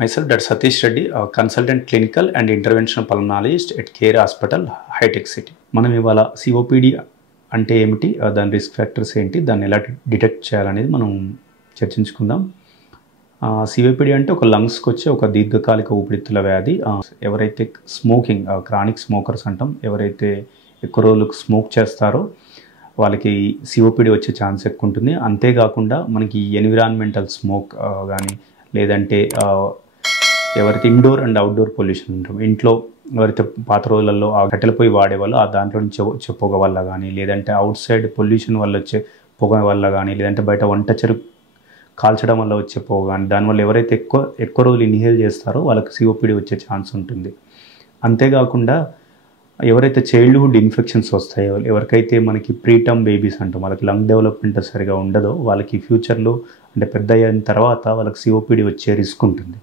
Myself, Dr. Satish Reddy, a consultant clinical and interventional pulmonologist at Care Hospital, High-Tech City. మనం ఇవాళ COPD అంటే ఏమిటి, దాని risk factors ఏంటి, దాన్ని ఎలా డిటెక్ట్ చేయాలనేది మనం చర్చించుకుందాం. సిఓపిడి అంటే ఒక లంగ్స్కి వచ్చే ఒక దీర్ఘకాలిక ఊపిరితిత్తుల వ్యాధి. ఎవరైతే స్మోకింగ్, క్రానిక్ స్మోకర్స్ అంటాం, ఎవరైతే ఎక్కువ రోజులు స్మోక్ చేస్తారో వాళ్ళకి సిఓపిడి వచ్చే ఛాన్స్ ఎక్కువ ఉంటుంది. అంతేకాకుండా మనకి ఎన్విరాన్మెంటల్ స్మోక్ కానీ, లేదంటే ఎవరైతే ఇండోర్ అండ్ అవుట్డోర్ పొల్యూషన్ ఉంటాం, ఇంట్లో ఎవరైతే పాత రోజులలో ఆ కట్టెల పొయ్యి వాడేవాళ్ళు, ఆ దాంట్లో నుంచి వచ్చే పొగ వల్ల కానీ, లేదంటే అవుట్ సైడ్ పొల్యూషన్ వల్ల వచ్చే పొగ వల్ల కానీ, లేదంటే బయట వంట చెరుకు కాల్చడం వల్ల వచ్చే పొగ కానీ, దానివల్ల ఎవరైతే ఎక్కువ రోజులు ఇన్హేల్ చేస్తారో వాళ్ళకి సిఓపిడి వచ్చే ఛాన్స్ ఉంటుంది. అంతేకాకుండా ఎవరైతే చైల్డ్హుడ్ ఇన్ఫెక్షన్స్ వస్తాయో, ఎవరికైతే మనకి ప్రీటర్మ్ బేబీస్ అంటాం, వాళ్ళకి లంగ్ డెవలప్మెంట్ సరిగా ఉండదో, వాళ్ళకి ఫ్యూచర్లో అంటే పెద్ద అయిన తర్వాత వాళ్ళకి సిఓపిడి వచ్చే రిస్క్ ఉంటుంది.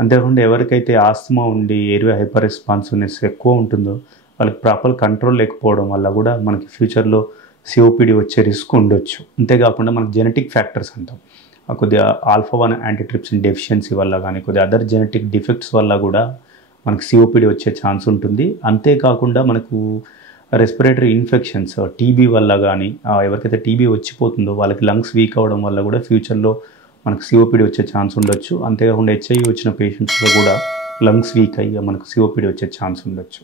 అంతేకాకుండా ఎవరికైతే ఆస్తమా ఉండి ఎయిర్వే హైపర్ రెస్పాన్సివ్నెస్ ఎక్కువ ఉంటుందో, వాళ్ళకి ప్రాపర్ కంట్రోల్ లేకపోవడం వల్ల కూడా మనకి ఫ్యూచర్లో సిఓపిడి వచ్చే రిస్క్ ఉండొచ్చు. అంతేకాకుండా మనకి జెనెటిక్ ఫ్యాక్టర్స్ అంటాం, కొద్దిగా ఆల్ఫా-1 యాంటీట్రిప్సిన్ డెఫిషియన్సీ వల్ల కానీ, కొద్దిగా అదర్ జెనెటిక్ డిఫెక్ట్స్ వల్ల కూడా మనకు సిఓపిడి వచ్చే ఛాన్స్ ఉంటుంది. అంతేకాకుండా మనకు రెస్పిరేటరీ ఇన్ఫెక్షన్స్, టీబీ వల్ల కానీ, ఎవరికైతే టీబీ వచ్చిపోతుందో వాళ్ళకి లంగ్స్ వీక్ అవ్వడం వల్ల కూడా ఫ్యూచర్లో మనకు సిఓపిడి వచ్చే ఛాన్స్ ఉండొచ్చు. అంతేకాకుండా హెచ్ఐవి వచ్చిన పేషెంట్స్లో కూడా లంగ్స్ వీక్ అయ్యి మనకు సిఓపిడి వచ్చే ఛాన్స్ ఉండొచ్చు.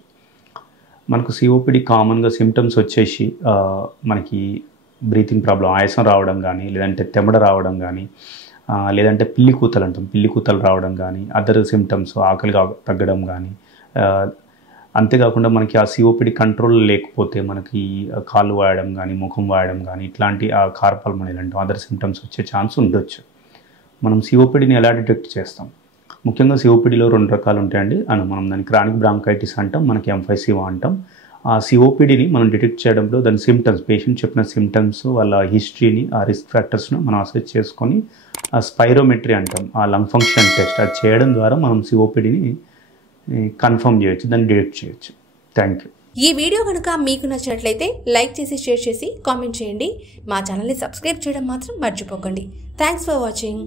మనకు సిఓపిడి కామన్గా సిమ్టమ్స్ వచ్చేసి మనకి బ్రీతింగ్ ప్రాబ్లం, ఆయాసం రావడం కానీ, లేదంటే తెమ్మడ రావడం కానీ, లేదంటే పిల్లి కూతలు అంటాం, పిల్లి కూతలు రావడం కానీ, అదర్ సిమ్టమ్స్ ఆకలి తగ్గడం కానీ, అంతేకాకుండా మనకి ఆ సిఓపిడి కంట్రోల్ లేకపోతే మనకి కాళ్ళు వాయడం కానీ, ముఖం వాయడం కానీ, ఇట్లాంటి కార్పల్మనీ అంటాం, అదర్ సిమ్టమ్స్ వచ్చే ఛాన్స్ ఉండొచ్చు. మనం సిఓపిడిని ఎలా డిటెక్ట్ చేస్తాం? ముఖ్యంగా సిఓపిడిలో 2 రకాలు ఉంటాయండి. మనం దాన్ని క్రానిక్ బ్రాంకైటిస్ అంటాం, మనకి M5C అంటాం. ఆ సిఓపిడిని మనం డిటెక్ట్ చేయడంలో దాని సిమ్టమ్స్, పేషెంట్ చెప్పిన సిమ్టమ్స్, వాళ్ళ హిస్టరీని, ఆ రిస్క్ ఫ్యాక్టర్స్ను మనం అసెస్ చేసుకొని ఆ స్పైరోమెట్రీ అంటాం, ఆ లంగ్ ఫంక్షన్ టెస్ట్, అది చేయడం ద్వారా మనం సిఓపిడిని కన్ఫర్మ్ చేయొచ్చు, దాన్ని డిటెక్ట్ చేయొచ్చు. Thank you. ఈ వీడియో కనుక మీకు నచ్చినట్లయితే లైక్ చేసి, షేర్ చేసి, కామెంట్ చేయండి. మా ఛానల్ని సబ్స్క్రైబ్ చేయడం మాత్రం మర్చిపోకండి. Thanks for watching.